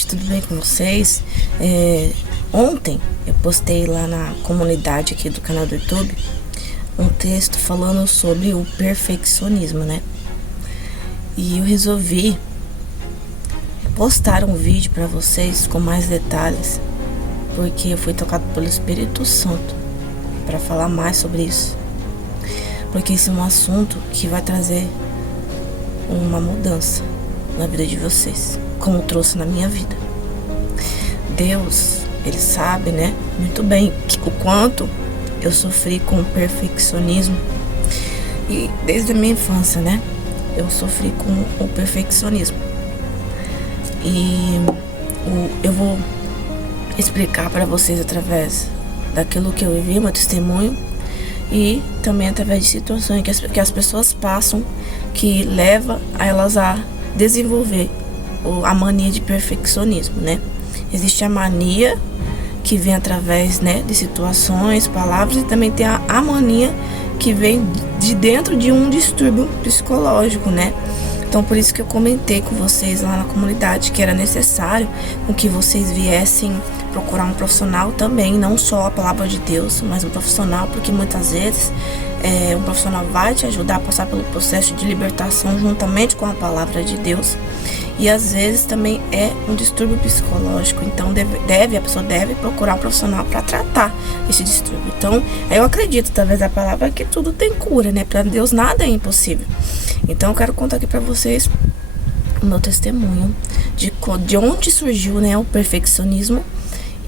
gente, tudo bem com vocês? Ontem eu postei lá na comunidade aqui do canal do YouTube um texto falando sobre o perfeccionismo, né? E eu resolvi postar um vídeo para vocês com mais detalhes, porque eu fui tocado pelo Espírito Santo para falar mais sobre isso, porque esse é um assunto que vai trazer uma mudança na vida de vocês, como trouxe na minha vida. Deus, Ele sabe, né, muito bem o quanto eu sofri com o perfeccionismo. E desde a minha infância, né, eu sofri com o perfeccionismo. E eu vou explicar para vocês através daquilo que eu vivi, meu testemunho, e também através de situações que as pessoas passam, que leva a elas a desenvolver a mania de perfeccionismo, né? Existe a mania que vem através, né, de situações, palavras, e também tem a mania que vem de dentro de um distúrbio psicológico, né? Então, por isso que eu comentei com vocês lá na comunidade que era necessário com que vocês viessem procurar um profissional também, não só a palavra de Deus, mas um profissional, porque muitas vezes um profissional vai te ajudar a passar pelo processo de libertação juntamente com a palavra de Deus. E às vezes também é um distúrbio psicológico, então a pessoa deve procurar um profissional para tratar esse distúrbio. Então, eu acredito, através da palavra, que tudo tem cura, né? Para Deus nada é impossível. Então, eu quero contar aqui para vocês o meu testemunho de onde surgiu, né, o perfeccionismo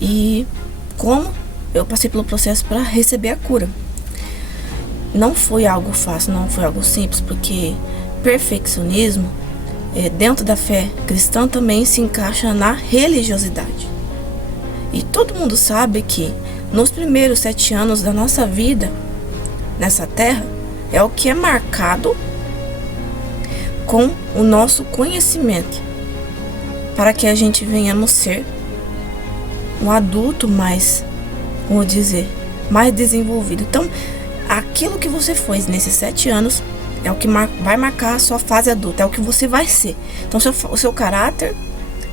e como eu passei pelo processo para receber a cura. Não foi algo fácil, não foi algo simples, porque perfeccionismo dentro da fé cristã também se encaixa na religiosidade. E todo mundo sabe que nos primeiros 7 anos da nossa vida nessa terra é o que é marcado com o nosso conhecimento, para que a gente venhamos ser um adulto mais, vamos dizer, mais desenvolvido. Então, aquilo que você foi nesses 7 anos é o que vai marcar a sua fase adulta, é o que você vai ser. Então, o seu caráter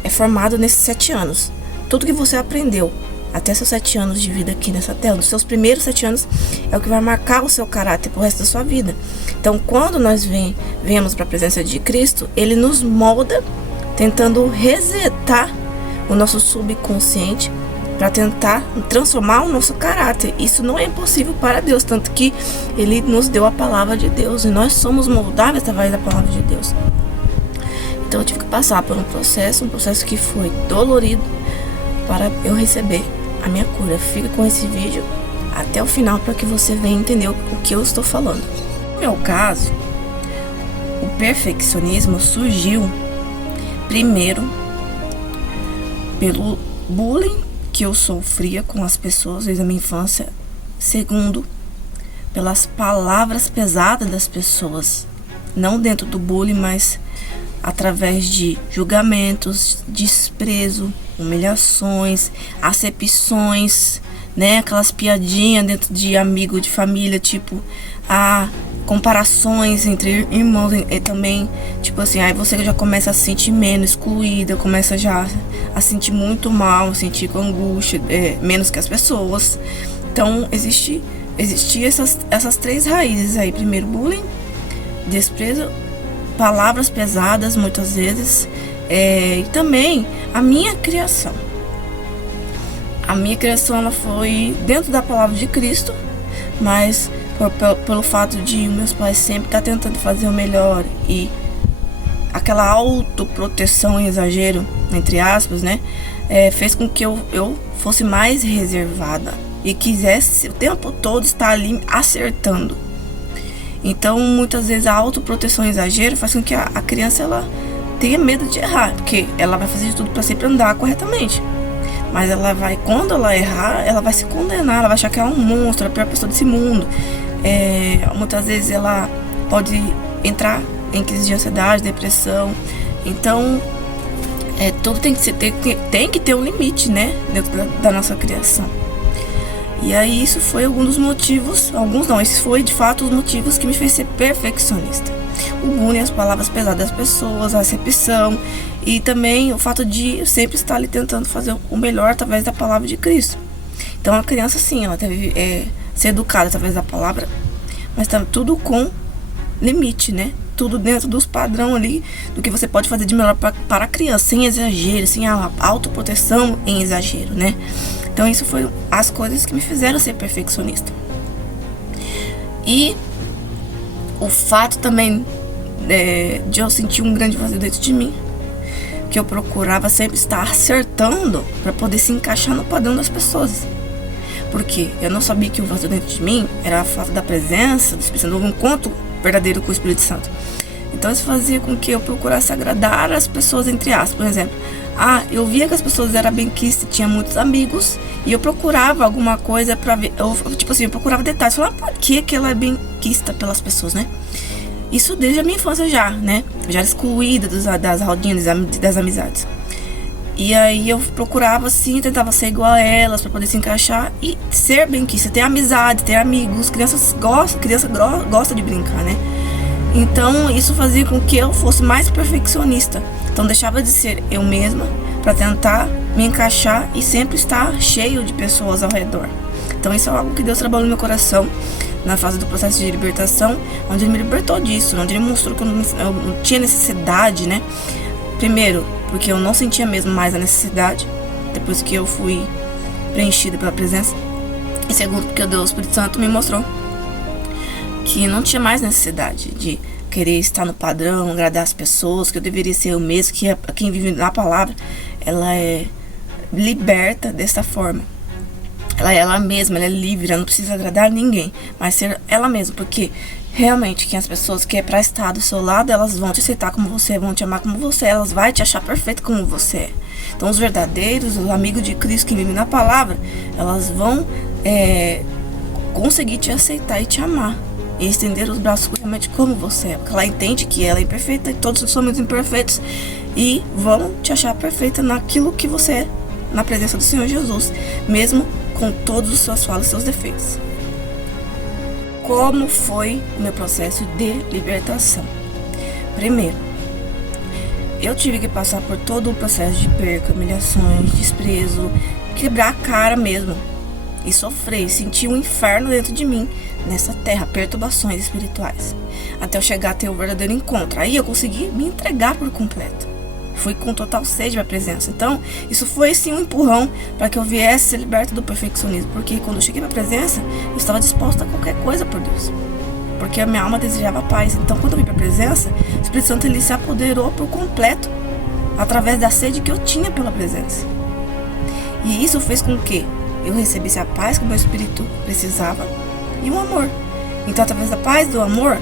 é formado nesses 7 anos. Tudo que você aprendeu até seus 7 anos de vida aqui nessa terra, nos seus primeiros 7 anos, é o que vai marcar o seu caráter pro resto da sua vida. Então, quando nós viemos para a presença de Cristo, Ele nos molda, tentando resetar o nosso subconsciente para tentar transformar o nosso caráter. Isso não é impossível para Deus, tanto que Ele nos deu a palavra de Deus e nós somos moldáveis através da palavra de Deus. Então eu tive que passar por um processo que foi dolorido para eu receber a minha cura. Fica com esse vídeo até o final para que você venha entender o que eu estou falando. No meu caso, o perfeccionismo surgiu primeiro pelo bullying que eu sofria com as pessoas desde a minha infância. Segundo, pelas palavras pesadas das pessoas, não dentro do bullying, mas através de julgamentos, desprezo, humilhações, acepções, né, aquelas piadinhas dentro de amigo, de família, tipo comparações entre irmãos, e também, tipo assim, aí você já começa a se sentir menos excluída, começa já a sentir muito mal, sentir com angústia, menos que as pessoas. Então, existia essas 3 raízes aí. Primeiro, bullying, desprezo, palavras pesadas, muitas vezes, e também a minha criação. A minha criação, ela foi dentro da palavra de Cristo, mas pelo fato de meus pais sempre estar tentando fazer o melhor e aquela autoproteção em exagero, entre aspas, né, fez com que eu fosse mais reservada e quisesse o tempo todo estar ali acertando. Então, muitas vezes a autoproteção em exagero faz com que a criança ela tenha medo de errar, porque ela vai fazer de tudo para sempre andar corretamente. Mas quando ela errar, ela vai se condenar, ela vai achar que é um monstro, a pior pessoa desse mundo. Muitas vezes ela pode entrar em crise de ansiedade, depressão. Então, tudo tem que ter um limite, né, dentro da nossa criação. E aí isso foi algum dos motivos, esse foi de fato os motivos que me fez ser perfeccionista. o bullying, as palavras pesadas das pessoas, a recepção e também o fato de eu sempre estar ali tentando fazer o melhor através da palavra de Cristo. Então a criança sim, ela deve ser educada através da palavra, mas tá tudo com limite, né? Tudo dentro dos padrões ali do que você pode fazer de melhor para a criança, sem exagero, sem a autoproteção em exagero, né? Então isso foi as coisas que me fizeram ser perfeccionista. E o fato também de eu sentir um grande vazio dentro de mim, que eu procurava sempre estar acertando para poder se encaixar no padrão das pessoas. Porque eu não sabia que o vazio dentro de mim era a falta da presença do Espírito Santo, um encontro verdadeiro com o Espírito Santo. Então isso fazia com que eu procurasse agradar as pessoas, entre aspas. Por exemplo, eu via que as pessoas eram benquistas, tinha muitos amigos, e eu procurava alguma coisa pra ver, eu procurava detalhes, falava por que ela é benquista pelas pessoas, né? Isso desde a minha infância já, né? Eu já era excluída das rodinhas, das amizades. E aí eu procurava assim, tentava ser igual a elas pra poder se encaixar e ser benquista, ter amizade, ter amigos. Criança gosta de brincar, né? Então isso fazia com que eu fosse mais perfeccionista. Então deixava de ser eu mesma para tentar me encaixar e sempre estar cheio de pessoas ao redor. Então isso é algo que Deus trabalhou no meu coração na fase do processo de libertação, onde Ele me libertou disso, onde Ele mostrou que eu não tinha necessidade, né? Primeiro, porque eu não sentia mesmo mais a necessidade, depois que eu fui preenchida pela presença. E segundo, porque o Espírito Santo me mostrou que não tinha mais necessidade de querer estar no padrão, agradar as pessoas, que eu deveria ser eu mesmo, que quem vive na palavra, ela é liberta dessa forma. Ela é ela mesma, ela é livre, ela não precisa agradar ninguém, mas ser ela mesma, porque realmente que as pessoas que é pra estar do seu lado, elas vão te aceitar como você é, vão te amar como você é, elas vão te achar perfeito como você é. Então os verdadeiros, os amigos de Cristo que vivem na palavra, elas vão conseguir te aceitar e te amar. E estender os braços realmente como você é. Porque ela entende que ela é imperfeita e todos somos imperfeitos. E vão te achar perfeita naquilo que você é, na presença do Senhor Jesus. Mesmo com todos os seus falas e seus defeitos. Como foi o meu processo de libertação? Primeiro, eu tive que passar por todo o processo de perca, humilhações, desprezo, quebrar a cara mesmo. E sofrer, sentir um inferno dentro de mim, nessa terra, perturbações espirituais, até eu chegar a ter o verdadeiro encontro. Aí eu consegui me entregar por completo. Fui com total sede à presença. Então, isso foi sim um empurrão para que eu viesse ser liberta do perfeccionismo. Porque quando eu cheguei na presença, eu estava disposta a qualquer coisa por Deus. Porque a minha alma desejava paz. Então, quando eu vim para a presença, o Espírito Santo ele se apoderou por completo, através da sede que eu tinha pela presença. E isso fez com que eu recebesse a paz que o meu espírito precisava e o amor. Então, através da paz e do amor,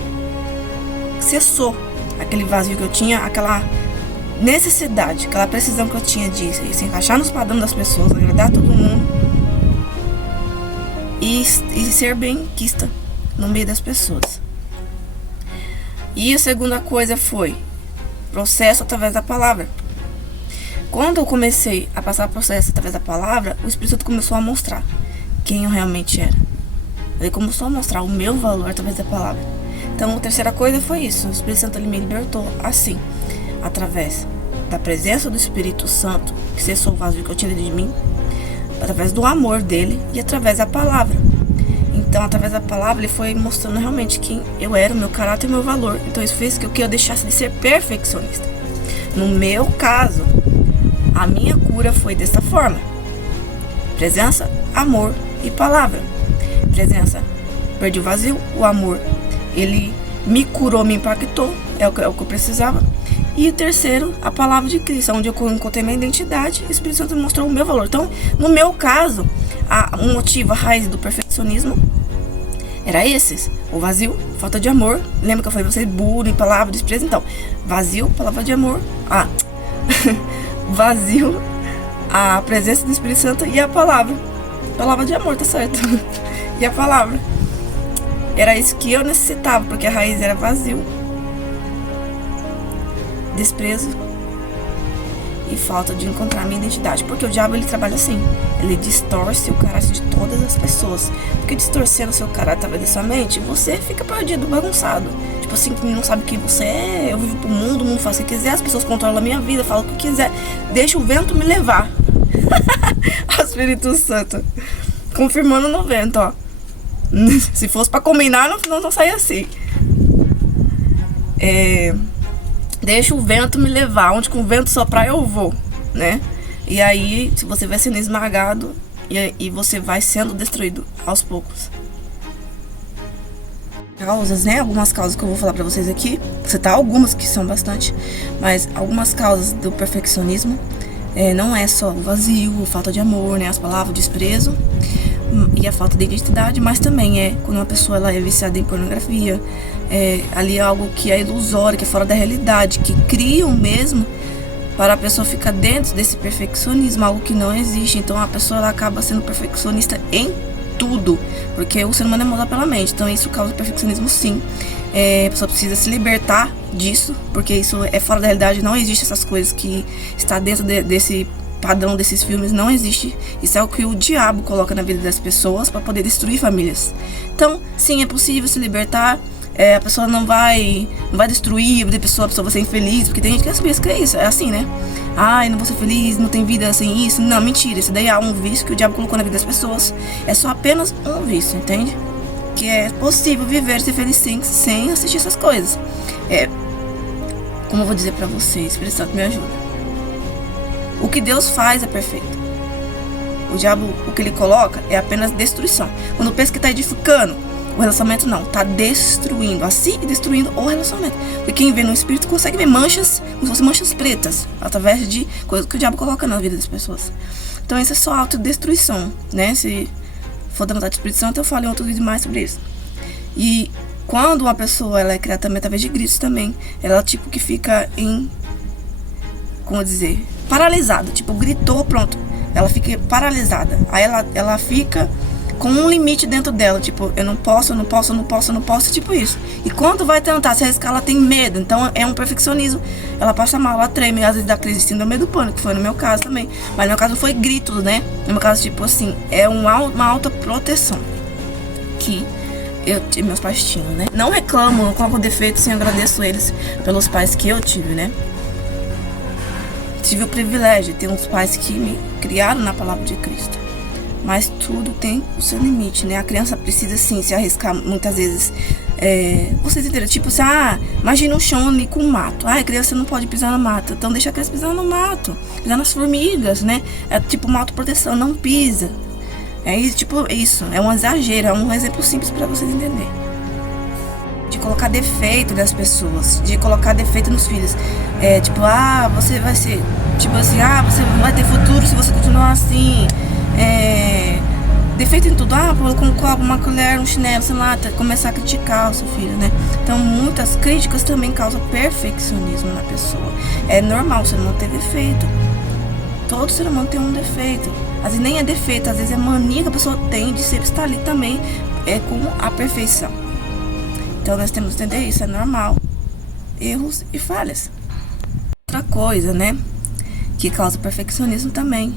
cessou aquele vazio que eu tinha, aquela necessidade, aquela precisão que eu tinha de se encaixar nos padrões das pessoas, agradar todo mundo e ser benquista no meio das pessoas. E a segunda coisa foi processo através da palavra. Quando eu comecei a passar o processo através da palavra, o Espírito Santo começou a mostrar quem eu realmente era. Ele começou a mostrar o meu valor através da palavra. Então a terceira coisa foi isso. O Espírito Santo ele me libertou assim, através da presença do Espírito Santo, que cessou o vazio que eu tinha dentro de mim, através do amor dele e através da palavra. Então, através da palavra, ele foi mostrando realmente quem eu era, o meu caráter e o meu valor. Então, isso fez com que eu deixasse de ser perfeccionista. No meu caso, a minha cura foi dessa forma: presença, amor e palavra. Presença, perdi o vazio, o amor, ele me curou, me impactou, é o que eu precisava. E o terceiro, a palavra de Cristo, onde eu encontrei minha identidade e o Espírito Santo mostrou o meu valor. Então, no meu caso, um motivo, a raiz do perfeccionismo era esses: o vazio, falta de amor. Lembra que eu falei pra vocês, bullying, palavra, desprezo? Então, vazio, palavra de amor. Vazio, a presença do Espírito Santo e a palavra. Palavra de amor, tá certo? E a palavra. Era isso que eu necessitava, porque a raiz era vazio, desprezo e falta de encontrar a minha identidade. Porque o diabo, ele trabalha assim, ele distorce o caráter de todas as pessoas. Porque distorcendo o seu caráter através da sua mente, você fica perdido, bagunçado. Tipo assim, que não sabe quem você é. Eu vivo pro mundo, o mundo faz o que quiser, as pessoas controlam a minha vida, falam o que quiser, deixa o vento me levar. O Espírito Santo confirmando no vento, ó. Se fosse pra combinar, não saia assim. Deixa o vento me levar, onde com o vento soprar eu vou, né? E aí, se você vai sendo esmagado e você vai sendo destruído aos poucos. Causas, né? Algumas causas que eu vou falar pra vocês aqui. Vou citar algumas que são bastante, mas algumas causas do perfeccionismo. Não é só o vazio, a falta de amor, né? As palavras, o desprezo e a falta de identidade, mas também quando uma pessoa ela é viciada em pornografia, ali é algo que é ilusório, que é fora da realidade, que criam mesmo para a pessoa ficar dentro desse perfeccionismo, algo que não existe. Então a pessoa ela acaba sendo perfeccionista em tudo, porque o ser humano é moldado pela mente, então isso causa perfeccionismo sim. A pessoa precisa se libertar disso, porque isso é fora da realidade, não existe essas coisas que está dentro desse padrão desses filmes, não existe. Isso é o que o diabo coloca na vida das pessoas para poder destruir famílias. Então, sim, é possível se libertar. A pessoa não vai destruir a vida da pessoa, a pessoa vai ser infeliz, porque tem gente que crê isso, é assim, né? Ai, não vou ser feliz, não tem vida sem isso. Não, mentira, isso daí é um vício que o diabo colocou na vida das pessoas. É só apenas um vício, entende? Que é possível viver, ser feliz sim, sem assistir essas coisas. Como eu vou dizer pra vocês, Espírito Santo me ajuda. O que Deus faz é perfeito. O diabo, o que ele coloca é apenas destruição. Quando pensa que tá edificando, o relacionamento não, tá destruindo a si e destruindo o relacionamento. Porque quem vê no espírito consegue ver manchas, como se fossem manchas pretas, através de coisas que o diabo coloca na vida das pessoas. Então isso é só autodestruição, né? Se for da vontade do Espírito Santo, eu falo em outro vídeo mais sobre isso. E quando uma pessoa ela é criada também através de gritos também, ela tipo que fica como dizer, paralisada, tipo gritou, pronto, ela fica paralisada. Aí ela fica com um limite dentro dela, tipo, eu não posso, tipo isso. E quando vai tentar se arriscar, ela tem medo. Então é um perfeccionismo. Ela passa mal, ela treme, às vezes dá crise de síndrome do pânico, foi no meu caso também. Mas no meu caso não foi grito, né? No meu caso, tipo assim, é uma alta proteção que meus pais tinham, né? Não reclamo, não coloco defeito, sim, agradeço eles pelos pais que eu tive, né? Tive o privilégio de ter uns pais que me criaram na palavra de Cristo. Mas tudo tem o seu limite, né? A criança precisa, sim, se arriscar muitas vezes. Vocês entenderam? Tipo assim, imagina um chão ali com mato. A criança não pode pisar no mato. Então deixa a criança pisar no mato. Pisar nas formigas, né? É tipo uma autoproteção, não pisa. Isso. É um exagero, é um exemplo simples para vocês entenderem. De colocar defeito nas pessoas, de colocar defeito nos filhos. Você vai ser, tipo assim, você vai ter futuro se você continuar assim. Defeito em tudo, com um copo, uma colher, um chinelo, sei lá, começar a criticar o seu filho, né? Então muitas críticas também causam perfeccionismo na pessoa. É normal o ser humano ter defeito. Todo ser humano tem um defeito. Às vezes nem é defeito, às vezes é mania que a pessoa tem de sempre estar ali também, como a perfeição. Então nós temos que entender isso, é normal. Erros e falhas. Outra coisa, né, que causa perfeccionismo também,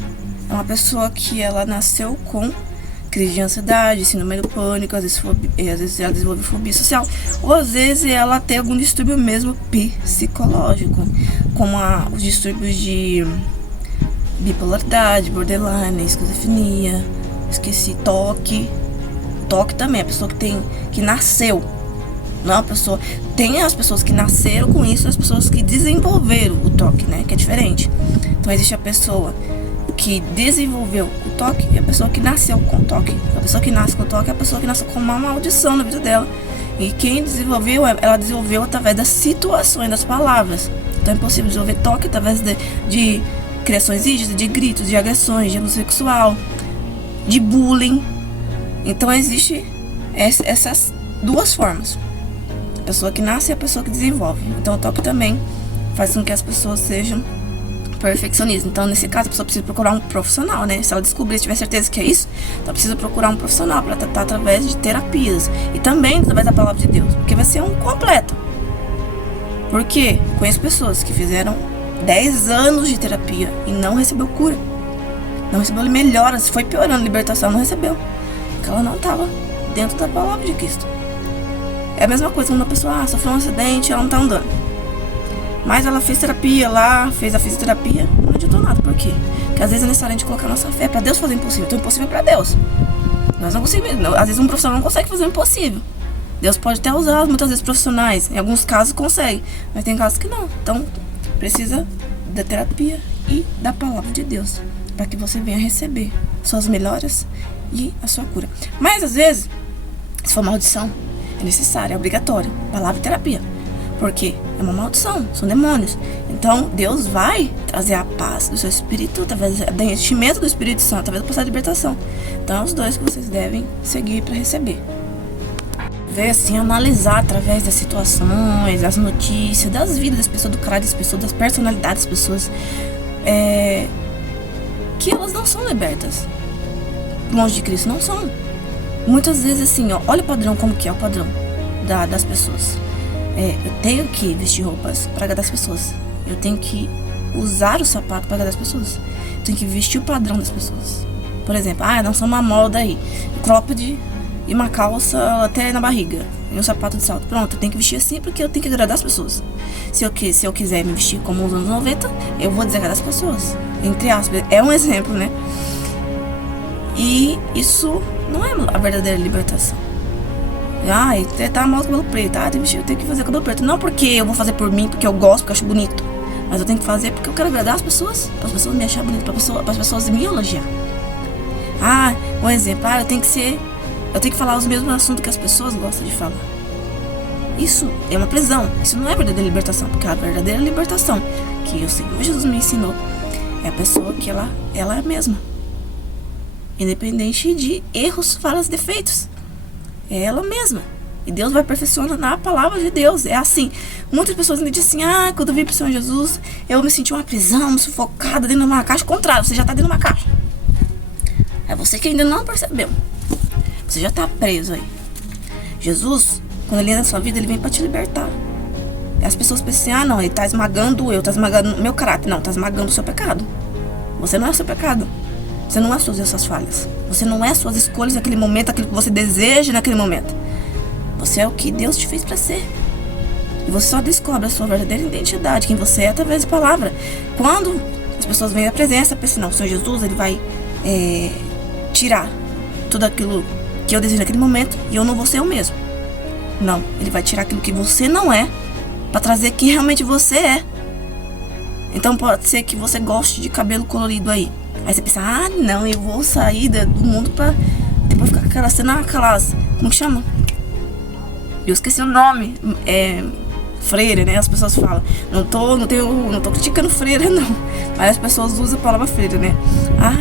é uma pessoa que ela nasceu com crise de ansiedade, síndrome do pânico, às vezes ela desenvolve fobia social, ou às vezes ela tem algum distúrbio mesmo psicológico, como os distúrbios de bipolaridade, borderline, esquizofrenia, toque também, a pessoa que nasceu. Não é uma pessoa. Tem as pessoas que nasceram com isso e as pessoas que desenvolveram o toque, né? Que é diferente. Então existe a pessoa que desenvolveu o toque e a pessoa que nasceu com o toque. A pessoa que nasce com o toque é a pessoa que nasceu com uma maldição na vida dela. E quem desenvolveu, ela desenvolveu através das situações, das palavras. Então é possível desenvolver toque através de criações rígidas, de gritos, de agressões, de abuso sexual, de bullying. Então existe essas duas formas. A pessoa que nasce e a pessoa que desenvolve. Então o toque também faz com que as pessoas sejam perfeccionistas. Então nesse caso a pessoa precisa procurar um profissional, né? Se ela descobrir, se tiver certeza que é isso, então precisa procurar um profissional para tratar através de terapias. E também através da palavra de Deus. Porque vai ser um completo. Porque conheço pessoas que fizeram 10 anos de terapia e não recebeu cura. Não recebeu melhoras, foi piorando a libertação, não recebeu. Porque ela não estava dentro da palavra de Cristo. É a mesma coisa quando uma pessoa sofreu um acidente e ela não está andando. Mas ela fez terapia lá, fez a fisioterapia, não adiantou nada. Por quê? Porque às vezes é necessário a gente colocar nossa fé para Deus fazer o impossível. Então o impossível é para Deus. Nós não conseguimos, às vezes um profissional não consegue fazer o impossível. Deus pode até usar muitas vezes profissionais, em alguns casos consegue, mas tem casos que não. Então precisa da terapia e da palavra de Deus, para que você venha receber suas melhoras e a sua cura. Mas às vezes, se for maldição, é necessário, é obrigatório, palavra e terapia. Porque é uma maldição, são demônios. Então Deus vai trazer a paz do seu espírito, através do enchimento do Espírito Santo, através do processo de libertação. Então é os dois que vocês devem seguir para receber. Ver assim, analisar através das situações, das notícias, das vidas das pessoas, do caráter das pessoas, das personalidades das pessoas, que elas não são libertas. Longe de Cristo, não são. Muitas vezes assim, olha o padrão, como que é o padrão das pessoas. Eu tenho que vestir roupas para agradar as pessoas. Eu tenho que usar o sapato para agradar as pessoas. Eu tenho que vestir o padrão das pessoas. Por exemplo, não sou uma moda aí, cropped e uma calça até na barriga e um sapato de salto. Pronto, eu tenho que vestir assim porque eu tenho que agradar as pessoas. Se eu quiser me vestir como os anos 90, eu vou desagradar as pessoas. Entre aspas, é um exemplo, né? E isso não é a verdadeira libertação. Tá mal o cabelo preto, eu tenho que fazer cabelo preto. Não porque eu vou fazer por mim, porque eu gosto, porque eu acho bonito. Mas eu tenho que fazer porque eu quero agradar as pessoas, para as pessoas me acharem bonito, para as pessoas me elogiar. Um exemplo, eu tenho que falar os mesmos assuntos que as pessoas gostam de falar. Isso é uma prisão, isso não é verdadeira libertação, porque a verdadeira libertação que o Senhor Jesus me ensinou é a pessoa que ela é a mesma, independente de erros, falhas, defeitos. É ela mesma. E Deus vai aperfeiçoando na palavra de Deus. É assim. Muitas pessoas me dizem assim, quando eu vim pro Senhor Jesus, eu me senti uma prisão, sufocada dentro de uma caixa. Contrário, você já tá dentro de uma caixa. É você que ainda não percebeu. Você já tá preso aí. Jesus, quando ele entra na sua vida, ele vem para te libertar. E as pessoas pensam assim, não, ele tá esmagando tá esmagando o meu caráter. Não, tá esmagando o seu pecado. Você não é o seu pecado. Você não é suas falhas. Você não é suas escolhas naquele momento, aquilo que você deseja naquele momento. Você é o que Deus te fez para ser. E você só descobre a sua verdadeira identidade, quem você é, através de palavra. Quando as pessoas vêm à presença, pensam, não, o Senhor Jesus, ele vai tirar tudo aquilo que eu desejo naquele momento e eu não vou ser eu mesmo. Não, ele vai tirar aquilo que você não é para trazer quem realmente você é. Então pode ser que você goste de cabelo colorido aí. Aí você pensa, não, eu vou sair do mundo pra depois ficar com aquela cena, como que chama? Eu esqueci o nome. Freira, né? As pessoas falam. Não tô criticando freira, não. Mas as pessoas usam a palavra freira, né?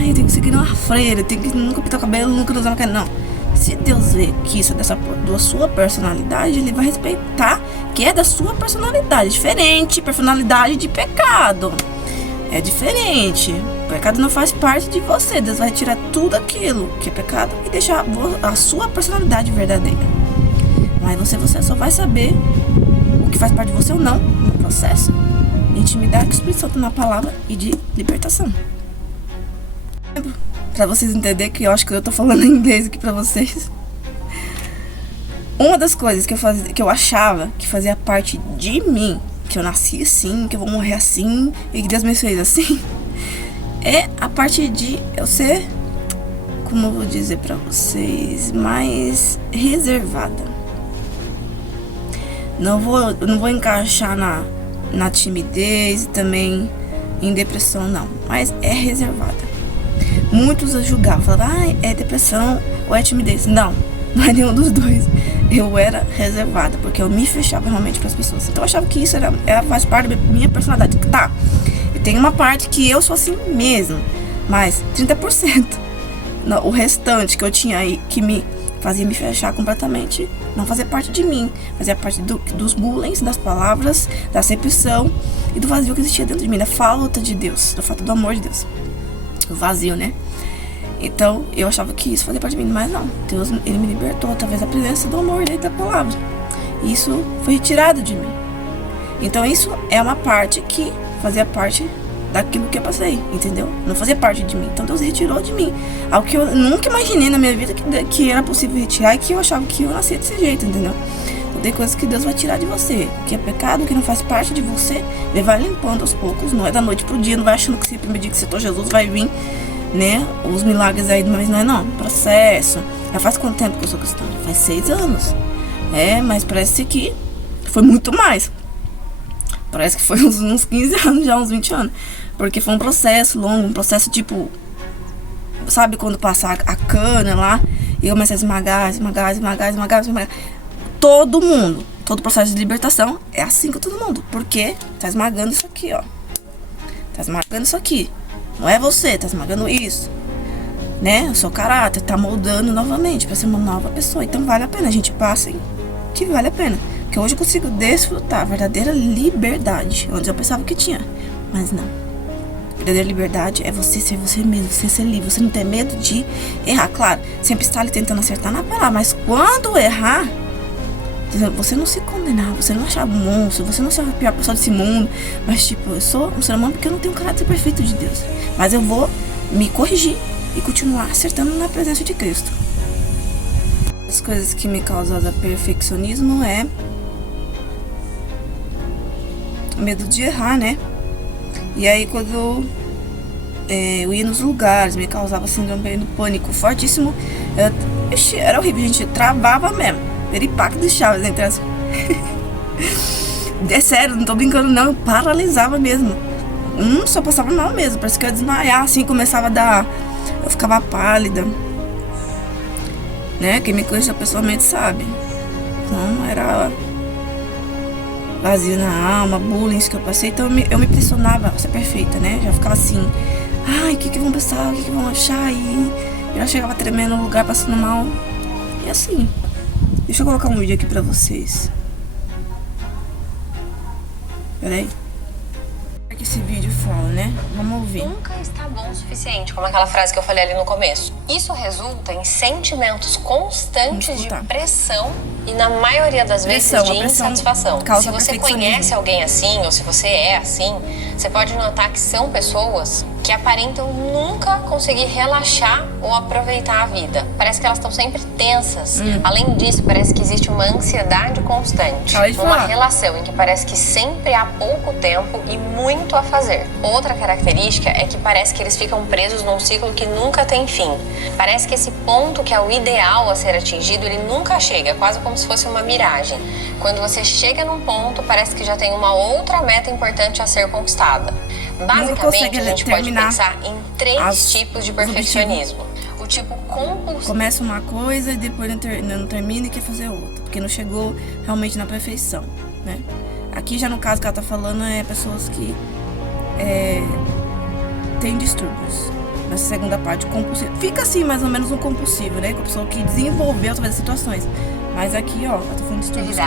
Eu tenho que seguir uma freira, tenho que nunca pintar o cabelo, nunca usar maquiagem. Não. Se Deus vê que isso é da sua personalidade, ele vai respeitar que é da sua personalidade. Diferente, personalidade de pecado. É diferente. O pecado não faz parte de você. Deus vai tirar tudo aquilo que é pecado e deixar a sua personalidade verdadeira. Mas você só vai saber o que faz parte de você ou não no processo de intimidade com o Espírito Santo na palavra e de libertação. Pra vocês entenderem que eu acho que eu tô falando em inglês aqui pra vocês. Uma das coisas que eu achava que fazia parte de mim, que eu nasci assim, que eu vou morrer assim e que Deus me fez assim, é a parte de eu ser, como eu vou dizer pra vocês, mais reservada. Não vou encaixar na timidez e também em depressão, não, mas é reservada. Muitos a julgavam, falavam, é depressão ou é timidez. Não é nenhum dos dois. Eu era reservada, porque eu me fechava realmente para as pessoas. Então eu achava que isso faz parte da minha personalidade. Tá, e tem uma parte que eu sou assim mesmo, mas 30%. O restante que eu tinha aí, que me fazia me fechar completamente, não fazia parte de mim. Fazia parte dos bullying, das palavras, da acepção e do vazio que existia dentro de mim, da falta de Deus, da falta do amor de Deus. O vazio, né? Então, eu achava que isso fazia parte de mim, mas não. Deus, ele me libertou através da presença do amor dele, da palavra. Isso foi retirado de mim. Então, isso é uma parte que fazia parte daquilo que eu passei, entendeu? Não fazia parte de mim. Então Deus retirou de mim algo que eu nunca imaginei na minha vida que era possível retirar, e que eu achava que eu nascia desse jeito, entendeu? Então, tem coisas que Deus vai tirar de você, que é pecado, que não faz parte de você. Ele vai limpando aos poucos, não é da noite pro dia. Não vai achando que se primeiro dia que aceitou Jesus vai vir, né, os milagres aí, mas não é não. Processo. Já faz quanto tempo que eu sou cristã? Já faz 6 anos. Mas parece que foi muito mais. Parece que foi uns 15 anos, já uns 20 anos. Porque foi um processo longo, um processo tipo... Sabe quando passa a cana lá e eu comecei a esmagar. Todo mundo, todo processo de libertação é assim com todo mundo. Porque tá esmagando isso aqui, ó. Tá esmagando isso aqui. Não é você, tá esmagando isso. Né? O seu caráter tá moldando novamente pra ser uma nova pessoa. Então vale a pena, a gente passa, hein? Que vale a pena. Porque hoje eu consigo desfrutar a verdadeira liberdade. Onde eu pensava que tinha, mas não. A verdadeira liberdade é você ser você mesmo, você ser livre. Você não ter medo de errar. Claro, sempre está ali tentando acertar na palavra. Mas quando errar, você não se condenar, você não achar monstro, você não ser a pior pessoa desse mundo. Mas tipo, eu sou um ser humano porque eu não tenho o caráter perfeito de Deus. Mas eu vou me corrigir e continuar acertando na presença de Cristo. As coisas que me causam perfeccionismo é medo de errar, né? E aí quando eu ia nos lugares, me causava síndrome do pânico fortíssimo. Era horrível, a gente travava mesmo. Peripaque do Chaves entre as... É sério, não tô brincando não, eu paralisava mesmo. Só passava mal mesmo, parece que eu ia desmaiar, assim, começava a dar... Eu ficava pálida, né? Quem me conhece pessoalmente sabe. Então era vazio na alma, bullying que eu passei. Então eu me pressionava a ser perfeita, né? Já ficava assim, ai, o que vão pensar, o que vão achar? E eu já chegava tremendo no lugar, passando mal. E assim, deixa eu colocar um vídeo aqui pra vocês. Peraí. Que esse vídeo fala, né? Vamos ouvir. Nunca está bom o suficiente, como aquela frase que eu falei ali no começo. Isso resulta em sentimentos constantes de pressão e, na maioria das vezes, de insatisfação. Se você conhece alguém assim, ou se você é assim, você pode notar que são pessoas que aparentam nunca conseguir relaxar ou aproveitar a vida. Parece que elas estão sempre tensas. Além disso, parece que existe uma ansiedade constante. Uma relação em que parece que sempre há pouco tempo e muito a fazer. Outra característica é que parece que eles ficam presos num ciclo que nunca tem fim. Parece que esse ponto que é o ideal a ser atingido, ele nunca chega, quase como se fosse uma miragem. Quando você chega num ponto, parece que já tem uma outra meta importante a ser conquistada. Basicamente, a gente pode pensar em 3 tipos de perfeccionismo. O tipo compulsivo. Começa uma coisa e depois não termina e quer fazer outra, porque não chegou realmente na perfeição, né? Aqui já no caso que ela tá falando é pessoas que têm distúrbios. Nessa segunda parte, compulsivo. Fica assim, mais ou menos um compulsivo, né? Com a pessoa que desenvolveu através das situações. Mas aqui, ó, eu tô falando de distúrbios.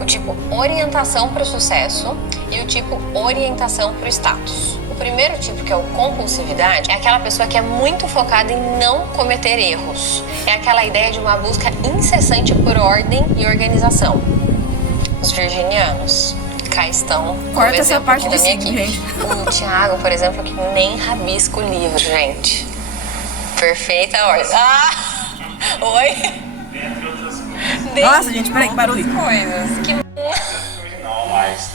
O tipo orientação para o sucesso e o tipo orientação para o status. O primeiro tipo, que é o compulsividade, é aquela pessoa que é muito focada em não cometer erros. É aquela ideia de uma busca incessante por ordem e organização. Os virginianos cá estão. Corta essa parte da minha equipe. O Thiago, por exemplo, que nem rabisca o livro, gente. Perfeita ordem. Oi? Nossa, gente, peraí, que barulho.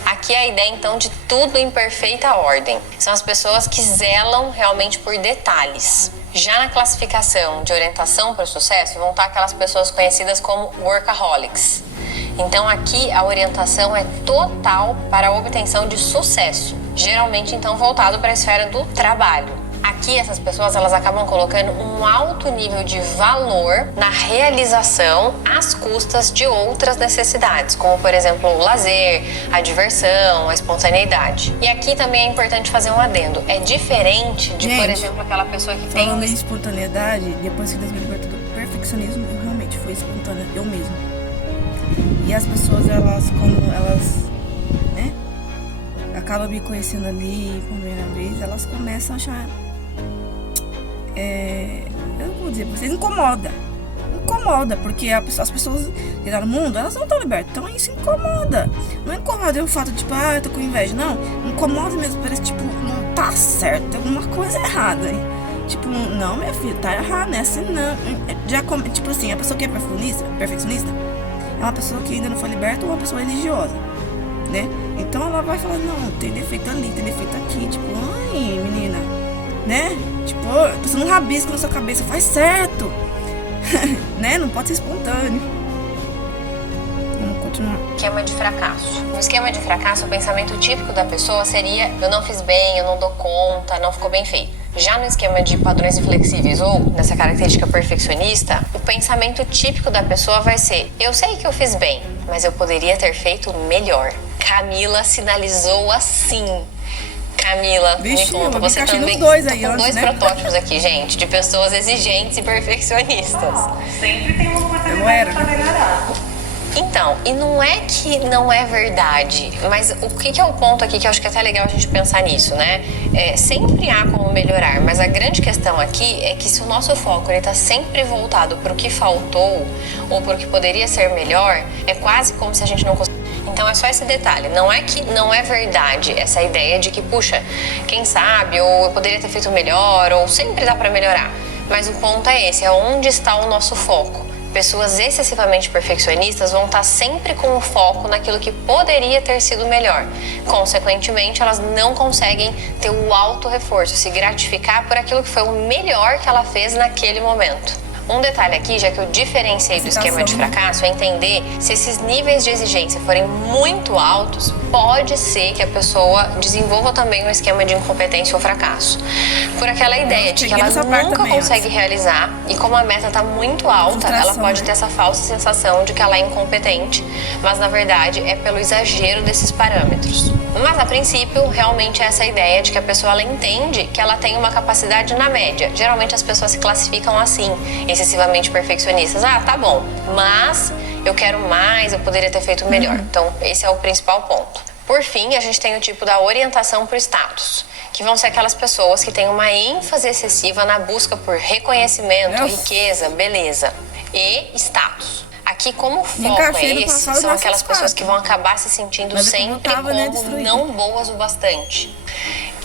Aqui é a ideia, então, de tudo em perfeita ordem. São as pessoas que zelam realmente por detalhes. Já na classificação de orientação para o sucesso, vão estar aquelas pessoas conhecidas como workaholics. Então, aqui a orientação é total para a obtenção de sucesso. Geralmente, então, voltado para a esfera do trabalho. Aqui, essas pessoas, elas acabam colocando um alto nível de valor na realização às custas de outras necessidades, como, por exemplo, o lazer, a diversão, a espontaneidade. E aqui também é importante fazer um adendo. É diferente de, por exemplo, aquela pessoa que tem... Falando em espontaneidade, depois que Deus me libertou do perfeccionismo, eu realmente fui espontânea, eu mesma. E as pessoas, como elas, né, acabam me conhecendo ali, pela primeira vez, elas começam a achar... eu vou dizer pra vocês, incomoda incomoda, porque as pessoas que estão no mundo, elas não estão libertas, então isso incomoda. Não incomoda o fato de, tipo, eu tô com inveja, não. Incomoda mesmo, parece, tipo, não tá certo, tem alguma coisa errada, hein? Tipo, não, minha filha, tá errado, né? Assim, não. Tipo assim, a pessoa que é perfeccionista é uma pessoa que ainda não foi liberta ou uma pessoa religiosa, né? Então ela vai falar, não, tem defeito ali, tem defeito aqui, tipo, ai, menina, né? Tipo, você não rabisca na sua cabeça, faz certo, né? Não pode ser espontâneo. Vamos continuar. Esquema de fracasso. No esquema de fracasso, o pensamento típico da pessoa seria: eu não fiz bem, eu não dou conta, não ficou bem feito. Já no esquema de padrões inflexíveis ou nessa característica perfeccionista, o pensamento típico da pessoa vai ser: eu sei que eu fiz bem, mas eu poderia ter feito melhor. Camila sinalizou assim. Camila, me conta, você também com dois protótipos aqui, gente, de pessoas exigentes e perfeccionistas. Sempre tem uma oportunidade para melhorar. Então, e não é que não é verdade, mas o que é o ponto aqui que eu acho que é até legal a gente pensar nisso, né? Sempre há como melhorar, mas a grande questão aqui é que se o nosso foco está sempre voltado para o que faltou ou para o que poderia ser melhor, é quase como se a gente não conseguisse. Então é só esse detalhe, não é que não é verdade essa ideia de que, puxa, quem sabe, ou eu poderia ter feito melhor, ou sempre dá para melhorar, mas o ponto é esse, é onde está o nosso foco. Pessoas excessivamente perfeccionistas vão estar sempre com o foco naquilo que poderia ter sido melhor. Consequentemente, elas não conseguem ter o auto-reforço, se gratificar por aquilo que foi o melhor que ela fez naquele momento. Um detalhe aqui, já que eu diferenciei do esquema de fracasso, é entender se esses níveis de exigência forem muito altos, pode ser que a pessoa desenvolva também um esquema de incompetência ou fracasso. Por aquela ideia de que ela nunca consegue realizar e como a meta está muito alta, ela pode ter essa falsa sensação de que ela é incompetente, mas na verdade é pelo exagero desses parâmetros. Mas a princípio, realmente é essa ideia de que a pessoa ela entende que ela tem uma capacidade na média. Geralmente as pessoas se classificam assim, excessivamente perfeccionistas. Tá bom, mas eu quero mais, eu poderia ter feito melhor. Então, esse é o principal ponto. Por fim, a gente tem o tipo da orientação para o status, que vão ser aquelas pessoas que têm uma ênfase excessiva na busca por reconhecimento, riqueza, beleza e status. Aqui, como o foco é esse, são aquelas pessoas que vão acabar se sentindo sempre como não boas o bastante.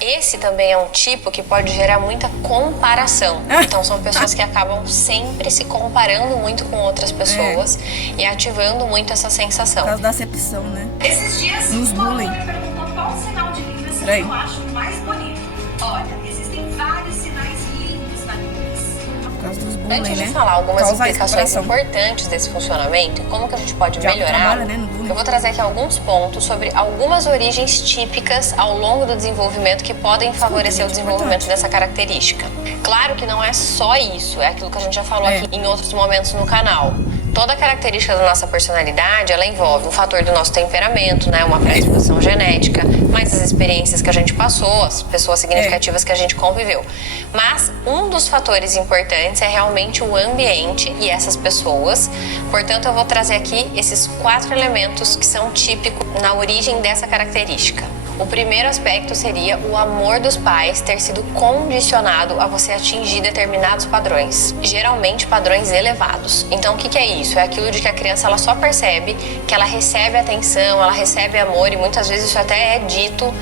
Esse também é um tipo que pode gerar muita comparação. Então, são pessoas que acabam sempre se comparando muito com outras pessoas e ativando muito essa sensação. Por causa da acepção, né? Esses dias, uma aluna me perguntou qual sinal de Libras eu acho mais bonito. Olha, existem vários sinais lindos na Libras. Por causa dos bullying, antes de falar algumas implicações importantes desse funcionamento e como que a gente pode melhorar, eu vou trazer aqui alguns pontos sobre algumas origens típicas ao longo do desenvolvimento que podem favorecer o desenvolvimento dessa característica. Claro que não é só isso, é aquilo que a gente já falou aqui em outros momentos no canal. Toda característica da nossa personalidade, ela envolve um fator do nosso temperamento, né, uma predisposição genética, mais as experiências que a gente passou, as pessoas significativas que a gente conviveu. Mas um dos fatores importantes é realmente o ambiente e essas pessoas. Portanto, eu vou trazer aqui esses 4 elementos que são típicos na origem dessa característica. O primeiro aspecto seria o amor dos pais ter sido condicionado a você atingir determinados padrões, geralmente padrões elevados. Então, o que é isso? É aquilo de que a criança ela só percebe que ela recebe atenção, ela recebe amor e muitas vezes isso até é dito: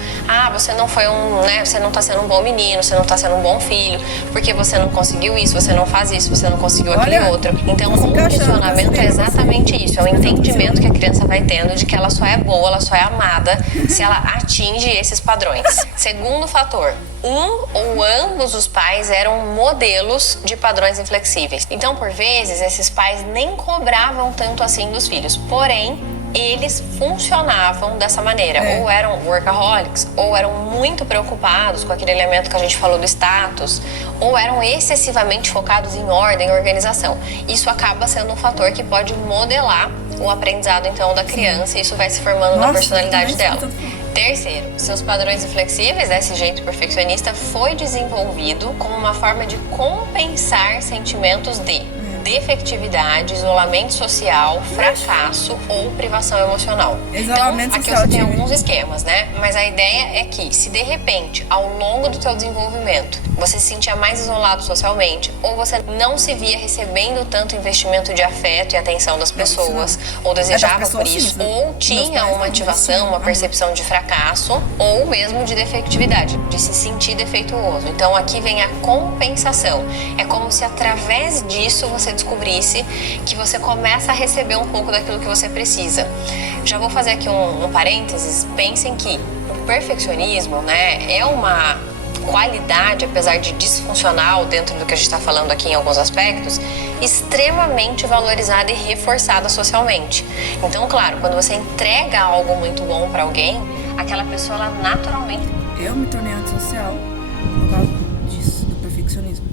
você não foi você não está sendo um bom menino, você não está sendo um bom filho, porque você não conseguiu isso, você não faz isso, você não conseguiu aquele outro. Então, o condicionamento é exatamente isso, é o entendimento que a criança vai tendo de que ela só é boa, ela só é amada se ela atinge esses padrões. Segundo fator, um ou ambos os pais eram modelos de padrões inflexíveis. Então, por vezes, esses pais nem cobravam tanto assim dos filhos, porém, eles funcionavam dessa maneira. Ou eram workaholics, ou eram muito preocupados com aquele elemento que a gente falou do status, ou eram excessivamente focados em ordem e organização. Isso acaba sendo um fator que pode modelar o aprendizado, então, da criança, e isso vai se formando na personalidade dela. Terceiro, seus padrões inflexíveis, esse jeito perfeccionista, foi desenvolvido como uma forma de compensar sentimentos de defectividade, isolamento social, fracasso ou privação emocional. Isolamento então, aqui social, você tem alguns esquemas, né? Mas a ideia é que, se de repente, ao longo do teu desenvolvimento, você se sentia mais isolado socialmente, ou você não se via recebendo tanto investimento de afeto e atenção das pessoas, ou desejava por isso, ou tinha uma ativação, uma percepção de fracasso, ou mesmo de defectividade, de se sentir defeituoso. Então, aqui vem a compensação. É como se através disso você descobrisse que você começa a receber um pouco daquilo que você precisa. Já vou fazer aqui um parênteses. Pensem que o perfeccionismo, né, é uma qualidade, apesar de disfuncional dentro do que a gente está falando aqui em alguns aspectos, extremamente valorizada e reforçada socialmente. Então, claro, quando você entrega algo muito bom para alguém, aquela pessoa, ela naturalmente... Eu me tornei antissocial por causa disso, do perfeccionismo,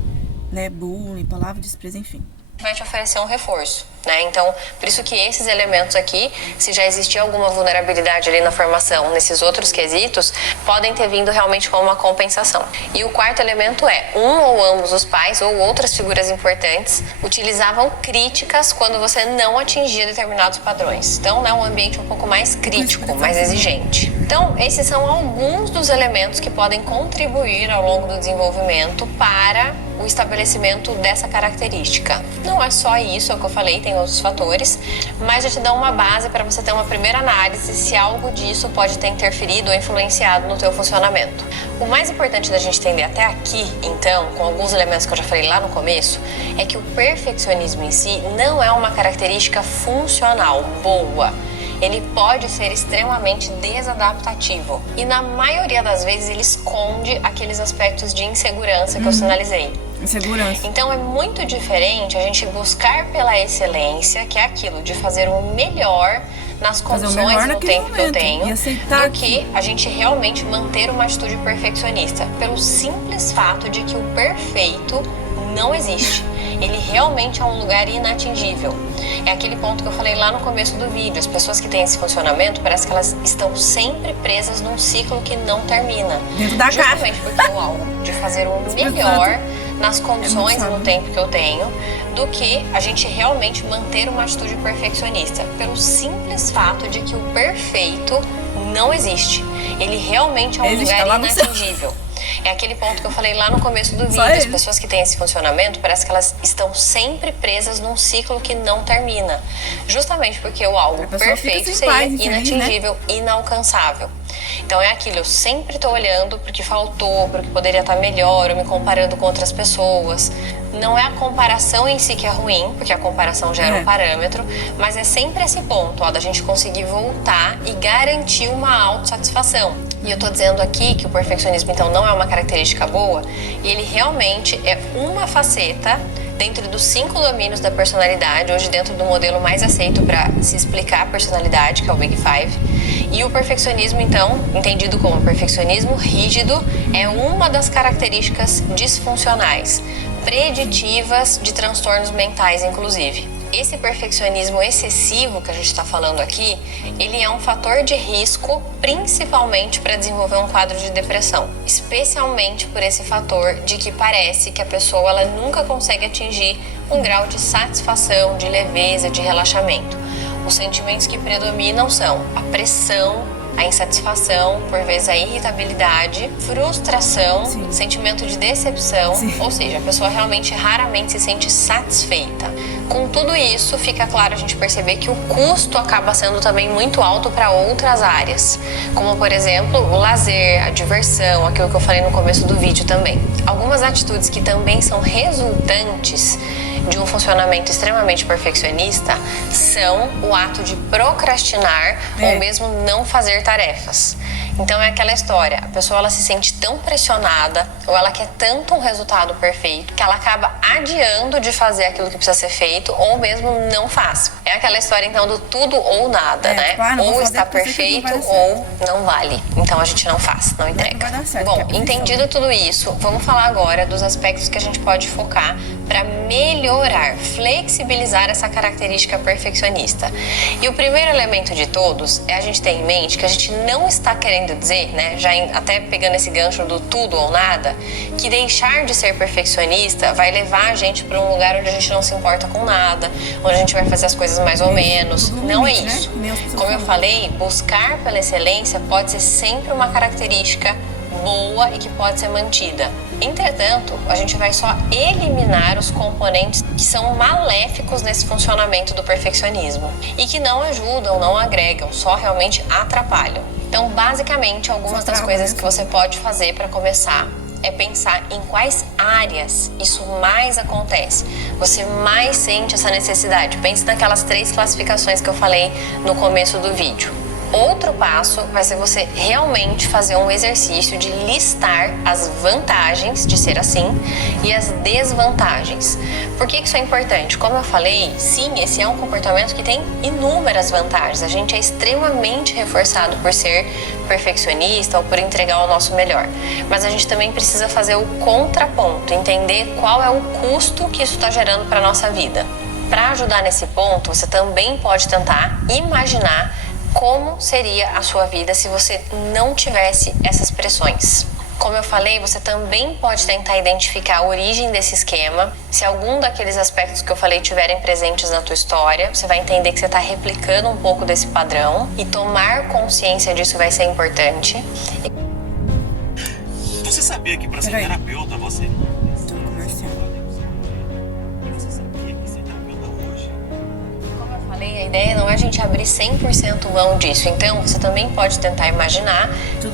né? Bullying, palavra de desprezo, enfim. Vai te oferecer um reforço, né? Então, por isso que esses elementos aqui, se já existia alguma vulnerabilidade ali na formação, nesses outros quesitos, podem ter vindo realmente como uma compensação. E o quarto elemento é, um ou ambos os pais ou outras figuras importantes utilizavam críticas quando você não atingia determinados padrões. Então, né, um ambiente um pouco mais crítico, mais exigente. Então, esses são alguns dos elementos que podem contribuir ao longo do desenvolvimento para o estabelecimento dessa característica. Não é só isso, é o que eu falei, tem outros fatores, mas já te dá uma base para você ter uma primeira análise se algo disso pode ter interferido ou influenciado no teu funcionamento. O mais importante da gente entender até aqui, então, com alguns elementos que eu já falei lá no começo, é que o perfeccionismo em si não é uma característica funcional boa. Ele pode ser extremamente desadaptativo e na maioria das vezes ele esconde aqueles aspectos de insegurança que eu sinalizei. Insegurança. Então é muito diferente a gente buscar pela excelência, que é aquilo de fazer o melhor nas condições e no tempo que eu tenho, do que a gente realmente manter uma atitude perfeccionista, pelo simples fato de que o perfeito não existe. Ele realmente é um lugar inatingível. É aquele ponto que eu falei lá no começo do vídeo. As pessoas que têm esse funcionamento, parece que elas estão sempre presas num ciclo que não termina. Dentro da caixa. Justamente porque eu algo de fazer o melhor nas condições e no tempo que eu tenho, do que a gente realmente manter uma atitude perfeccionista, pelo simples fato de que o perfeito não existe. Ele realmente é um lugar inatingível. É aquele ponto que eu falei lá no começo do vídeo. As pessoas que têm esse funcionamento, parece que elas estão sempre presas num ciclo que não termina. Justamente porque o algo perfeito seria inatingível, inalcançável. Então é aquilo, eu sempre estou olhando para o que faltou, para o que poderia estar melhor, ou me comparando com outras pessoas. Não é a comparação em si que é ruim, porque a comparação gera um parâmetro, mas é sempre esse ponto, ó, da gente conseguir voltar e garantir uma autossatisfação. E eu tô dizendo aqui que o perfeccionismo, então, não é uma característica boa, e ele realmente é uma faceta dentro dos 5 domínios da personalidade, hoje dentro do modelo mais aceito para se explicar a personalidade, que é o Big Five. E o perfeccionismo, então, entendido como perfeccionismo rígido, é uma das características disfuncionais, preditivas de transtornos mentais, inclusive. Esse perfeccionismo excessivo que a gente está falando aqui, ele é um fator de risco, principalmente para desenvolver um quadro de depressão. Especialmente por esse fator de que parece que a pessoa ela nunca consegue atingir um grau de satisfação, de leveza, de relaxamento. Os sentimentos que predominam são a pressão, a insatisfação, por vezes a irritabilidade, frustração, sentimento de decepção, ou seja, a pessoa realmente raramente se sente satisfeita. Com tudo isso, fica claro a gente perceber que o custo acaba sendo também muito alto para outras áreas, como por exemplo o lazer, a diversão, aquilo que eu falei no começo do vídeo também. Algumas atitudes que também são resultantes de um funcionamento extremamente perfeccionista são o ato de procrastinar ou mesmo não fazer tarefas. Então é aquela história, a pessoa ela se sente tão pressionada ou ela quer tanto um resultado perfeito que ela acaba adiando de fazer aquilo que precisa ser feito ou mesmo não faz. É aquela história, então, do tudo ou nada, né? Tipo, ou está perfeito ou não vale. Então a gente não faz, não entrega. Bom, entendido tudo isso, vamos falar agora dos aspectos que a gente pode focar para melhorar, flexibilizar essa característica perfeccionista. E o primeiro elemento de todos é a gente ter em mente que a gente não está querendo dizer, né, até pegando esse gancho do tudo ou nada, que deixar de ser perfeccionista vai levar a gente para um lugar onde a gente não se importa com nada, onde a gente vai fazer as coisas mais ou menos. Não é isso. Como eu falei, buscar pela excelência pode ser sempre uma característica boa e que pode ser mantida. Entretanto, a gente vai só eliminar os componentes que são maléficos nesse funcionamento do perfeccionismo e que não ajudam, não agregam, só realmente atrapalham. Então, basicamente, algumas das coisas que você pode fazer para começar é pensar em quais áreas isso mais acontece. Você mais sente essa necessidade. Pense naquelas 3 classificações que eu falei no começo do vídeo. Outro passo vai ser você realmente fazer um exercício de listar as vantagens de ser assim e as desvantagens. Por que isso é importante? Como eu falei, sim, esse é um comportamento que tem inúmeras vantagens. A gente é extremamente reforçado por ser perfeccionista ou por entregar o nosso melhor. Mas a gente também precisa fazer o contraponto, entender qual é o custo que isso está gerando para a nossa vida. Para ajudar nesse ponto, você também pode tentar imaginar como seria a sua vida se você não tivesse essas pressões. Como eu falei, você também pode tentar identificar a origem desse esquema. Se algum daqueles aspectos que eu falei estiverem presentes na tua história, você vai entender que você está replicando um pouco desse padrão e tomar consciência disso vai ser importante. Você sabia que para ser terapeuta você... A ideia não é a gente abrir 100% mão disso. Então, você também pode tentar imaginar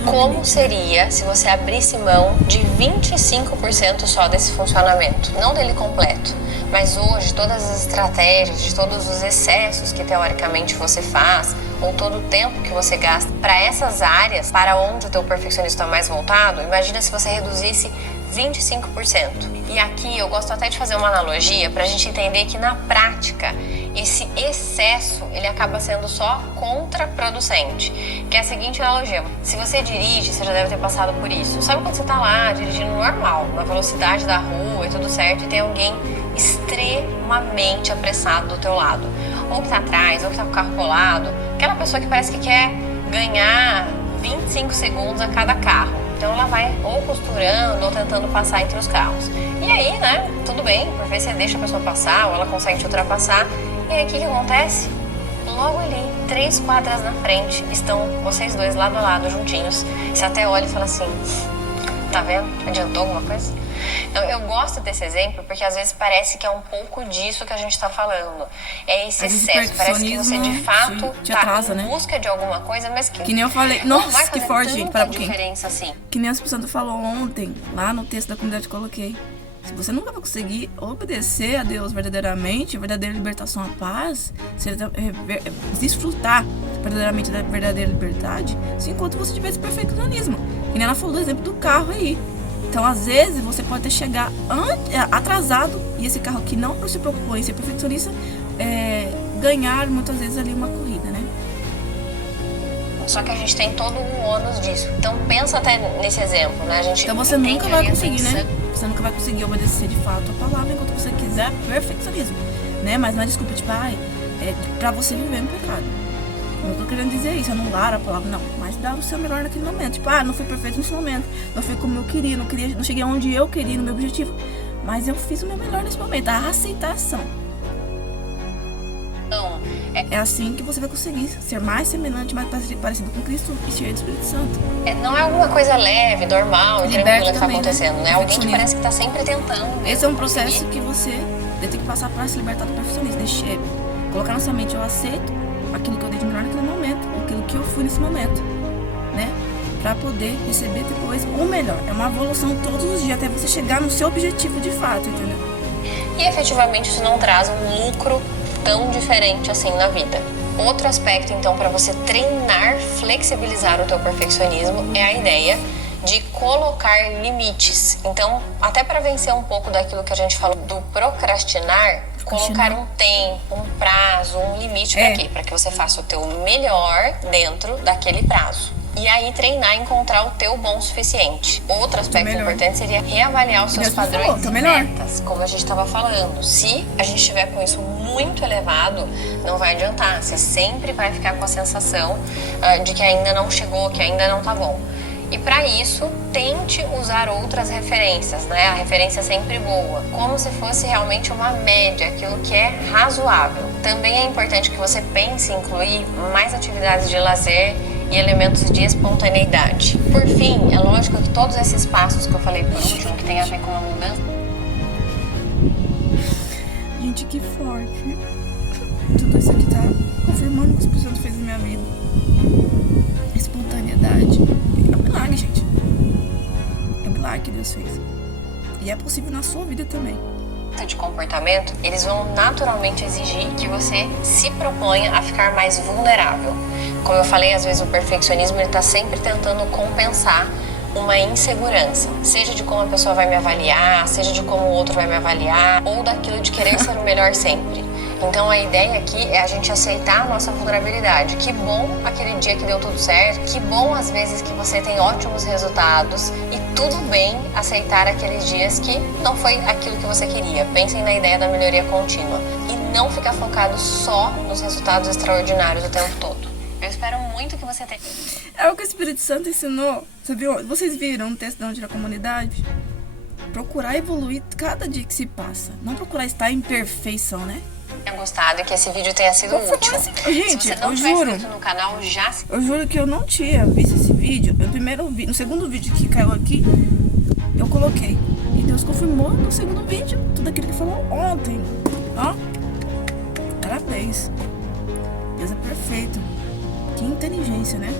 como seria se você abrisse mão de 25% só desse funcionamento. Não dele completo, mas hoje todas as estratégias, de todos os excessos que teoricamente você faz, ou todo o tempo que você gasta para essas áreas, para onde o teu perfeccionismo está mais voltado, imagina se você reduzisse 25%. E aqui eu gosto até de fazer uma analogia para a gente entender que na prática esse excesso ele acaba sendo só contraproducente, que é a seguinte analogia: se você dirige, você já deve ter passado por isso. Sabe quando você tá lá dirigindo normal, na velocidade da rua e tudo certo, e tem alguém extremamente apressado do teu lado, ou que tá atrás, ou que tá com o carro colado, aquela pessoa que parece que quer ganhar 25 segundos a cada carro. Então ela vai ou costurando ou tentando passar entre os carros. E aí, né, tudo bem, por vezes você deixa a pessoa passar ou ela consegue te ultrapassar. E aí o que acontece? Logo ali, 3 quadras na frente, estão vocês dois lado a lado, juntinhos. Você até olha e fala assim, tá vendo? Adiantou alguma coisa? Então, eu gosto desse exemplo porque às vezes parece que é um pouco disso que a gente está falando. É esse excesso, parece que você de fato tá em busca de alguma coisa, mas que nem eu falei, nossa, que forte, gente, para um pouquinho. Diferença assim. Que nem a Sandra falou ontem, lá no texto da comunidade que eu coloquei. Se você nunca vai conseguir obedecer a Deus verdadeiramente, a verdadeira libertação, a paz, desfrutar verdadeiramente da verdadeira liberdade, enquanto você tiver esse perfeccionismo. Que nem ela falou do exemplo do carro aí. Então, às vezes, você pode até chegar atrasado e esse carro que não se propõe ser perfeccionista, ganhar muitas vezes ali uma corrida, né? Só que a gente tem todo um ônus disso. Então, pensa até nesse exemplo, né? A gente então, você nunca vai conseguir, né? Você nunca vai conseguir obedecer de fato a palavra enquanto você quiser perfeccionismo, né? Mas não é desculpa, tipo, é pra você viver no pecado. Não tô querendo dizer isso, anular a palavra, não. Mas dar o seu melhor naquele momento. Tipo, não fui perfeito nesse momento. Não fui como eu queria, não cheguei onde eu queria, no meu objetivo. Mas eu fiz o meu melhor nesse momento. A aceitação. Então, é assim que você vai conseguir ser mais semelhante, mais parecido com Cristo e cheio do Espírito Santo. Não é alguma coisa leve, normal e tranquila que tá acontecendo, né? Alguém que parece que tá sempre tentando. Esse é um processo que você tem que passar para se libertar do perfeccionismo. Colocar na sua mente, eu aceito aquilo que eu dei de melhor naquele momento, aquilo que eu fui nesse momento, né? Pra poder receber depois o melhor. É uma evolução todos os dias, até você chegar no seu objetivo de fato, entendeu? E efetivamente isso não traz um lucro tão diferente assim na vida. Outro aspecto, então, para você treinar, flexibilizar o teu perfeccionismo é a ideia de colocar limites. Então, até para vencer um pouco daquilo que a gente falou do procrastinar, colocar um tempo, um prazo, um limite para quê? Para que você faça o teu melhor dentro daquele prazo. E aí treinar e encontrar o teu bom o suficiente. Outro aspecto importante seria reavaliar os seus padrões e metas, como a gente estava falando. Se a gente estiver com isso muito elevado, não vai adiantar. Você sempre vai ficar com a sensação de que ainda não chegou, que ainda não tá bom. E para isso, tente usar outras referências, né? A referência é sempre boa, como se fosse realmente uma média, aquilo que é razoável. Também é importante que você pense em incluir mais atividades de lazer e elementos de espontaneidade. Por fim, é lógico que todos esses passos que eu falei por último, que tem a ver com a mudança... Gente, que forte. Tudo isso aqui tá confirmando o que o Espírito Santo fez na minha vida. Espontaneidade. É um milagre, gente. É um milagre que Deus fez. E é possível na sua vida também. De comportamento, eles vão naturalmente exigir que você se proponha a ficar mais vulnerável. Como eu falei, às vezes o perfeccionismo está sempre tentando compensar uma insegurança, seja de como a pessoa vai me avaliar, seja de como o outro vai me avaliar, ou daquilo de querer ser o melhor sempre. Então a ideia aqui é a gente aceitar a nossa vulnerabilidade. Que bom aquele dia que deu tudo certo, que bom às vezes que você tem ótimos resultados, e tudo bem aceitar aqueles dias que não foi aquilo que você queria. Pensem na ideia da melhoria contínua e não ficar focado só nos resultados extraordinários o tempo todo. Eu espero muito que você tenha... É o que o Espírito Santo ensinou. Você viu? Vocês viram um texto da Onde na Comunidade? Procurar evoluir cada dia que se passa. Não procurar estar em perfeição, né? Tenha gostado e que esse vídeo tenha sido útil. Gente, se você não tiver inscrito no canal, já... Eu juro que eu não tinha visto esse vídeo. No segundo vídeo que caiu aqui, eu coloquei. E Deus confirmou no segundo vídeo tudo aquilo que falou ontem. Ó, parabéns. Deus é perfeito. Que inteligência, né?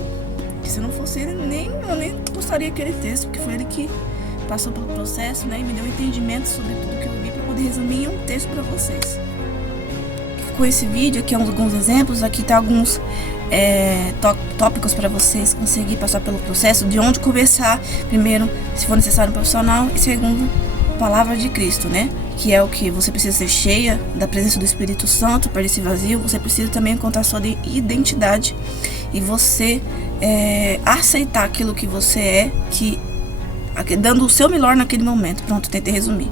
Que se não fosse ele, eu nem postaria aquele texto, porque foi ele que passou pelo processo, né? E me deu um entendimento sobre tudo que eu vi para poder resumir em um texto para vocês. Com esse vídeo aqui, alguns exemplos, aqui tá alguns tópicos para vocês conseguir passar pelo processo, de onde começar. Primeiro, se for necessário, um profissional, e segundo, palavra de Cristo, né? Que é o que você precisa ser cheia da presença do Espírito Santo, para esse vazio. Você precisa também encontrar sua identidade e você aceitar aquilo que você é, dando o seu melhor naquele momento. Pronto, tentei resumir.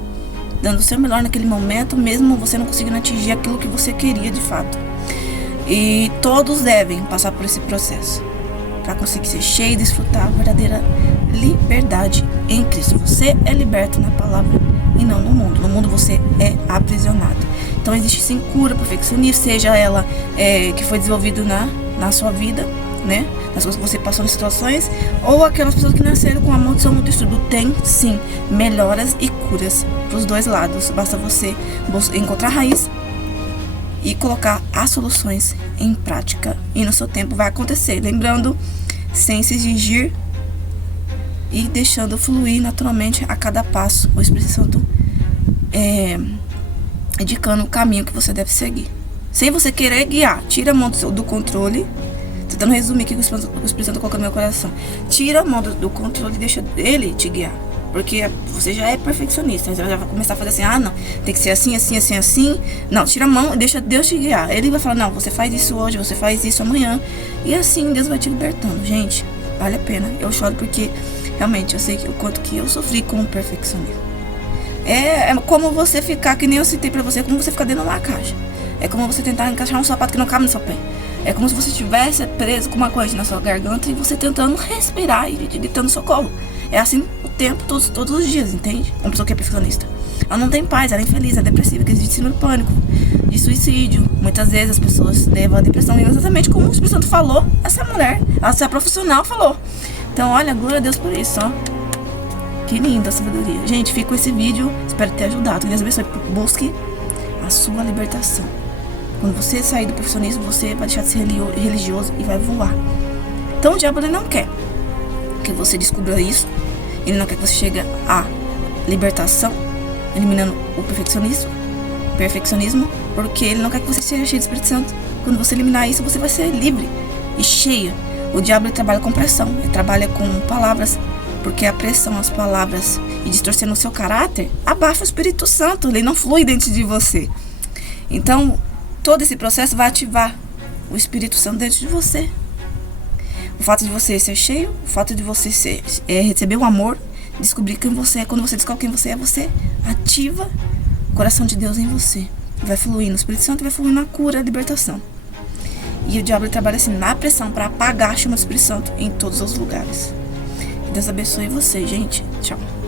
Dando o seu melhor naquele momento, mesmo você não conseguindo atingir aquilo que você queria de fato. E todos devem passar por esse processo para conseguir ser cheio e desfrutar a verdadeira liberdade em Cristo. Você é liberto na palavra e não no mundo. No mundo você é aprisionado. Então existe sim cura perfeccionista, seja ela que foi desenvolvido na sua vida, né? Nas coisas que você passou nas situações, ou aquelas pessoas que nasceram com a maldição do distúrbio. Tem sim melhoras e curas para os dois lados. Basta você encontrar a raiz e colocar as soluções em prática, e no seu tempo vai acontecer. Lembrando, sem se exigir e deixando fluir naturalmente a cada passo. O Espírito Santo indicando o caminho que você deve seguir, sem você querer guiar. Tira a mão do controle. Tentando resumir aqui o que o Espírito Santo colocou no meu coração. Tira a mão do controle e deixa ele te guiar. Porque você já é perfeccionista. Você já vai começar a fazer assim, não, tem que ser assim, assim, assim, assim. Não, tira a mão e deixa Deus te guiar. Ele vai falar, não, você faz isso hoje, você faz isso amanhã. E assim Deus vai te libertando. Gente, vale a pena. Eu choro porque realmente eu sei o quanto que eu sofri com o perfeccionismo. É como você ficar, que nem eu citei pra você, como você ficar dentro de uma caixa. É como você tentar encaixar um sapato que não cabe no seu pé. É como se você estivesse preso com uma corrente na sua garganta e você tentando respirar e gritando socorro. É assim o tempo, todos os dias, entende? Uma pessoa que é perfeccionista, ela não tem paz, ela é infeliz, ela é depressiva, crise de síndrome de pânico, de suicídio. Muitas vezes as pessoas levam a depressão, exatamente como o Espírito Santo falou, essa mulher, essa profissional falou. Então, olha, glória a Deus por isso, ó. Que linda a sabedoria. Gente, fica com esse vídeo, espero ter ajudado. Que Deus abençoe, busque a sua libertação. Quando você sair do perfeccionismo, você vai deixar de ser religioso e vai voar. Então o diabo ele não quer que você descubra isso. Ele não quer que você chegue à libertação, eliminando o perfeccionismo, porque ele não quer que você seja cheio do Espírito Santo. Quando você eliminar isso, você vai ser livre e cheia. O diabo ele trabalha com pressão, ele trabalha com palavras, porque a pressão, as palavras e distorcendo o seu caráter, abafa o Espírito Santo, ele não flui dentro de você. Então, todo esse processo vai ativar o Espírito Santo dentro de você. O fato de você ser cheio, o fato de você receber o amor, descobrir quem você é. Quando você descobre quem você é, você ativa o coração de Deus em você. Vai fluir no Espírito Santo, vai fluir na cura, a libertação. E o diabo ele trabalha assim na pressão para apagar a chama do Espírito Santo em todos os lugares. Que Deus abençoe você, gente. Tchau.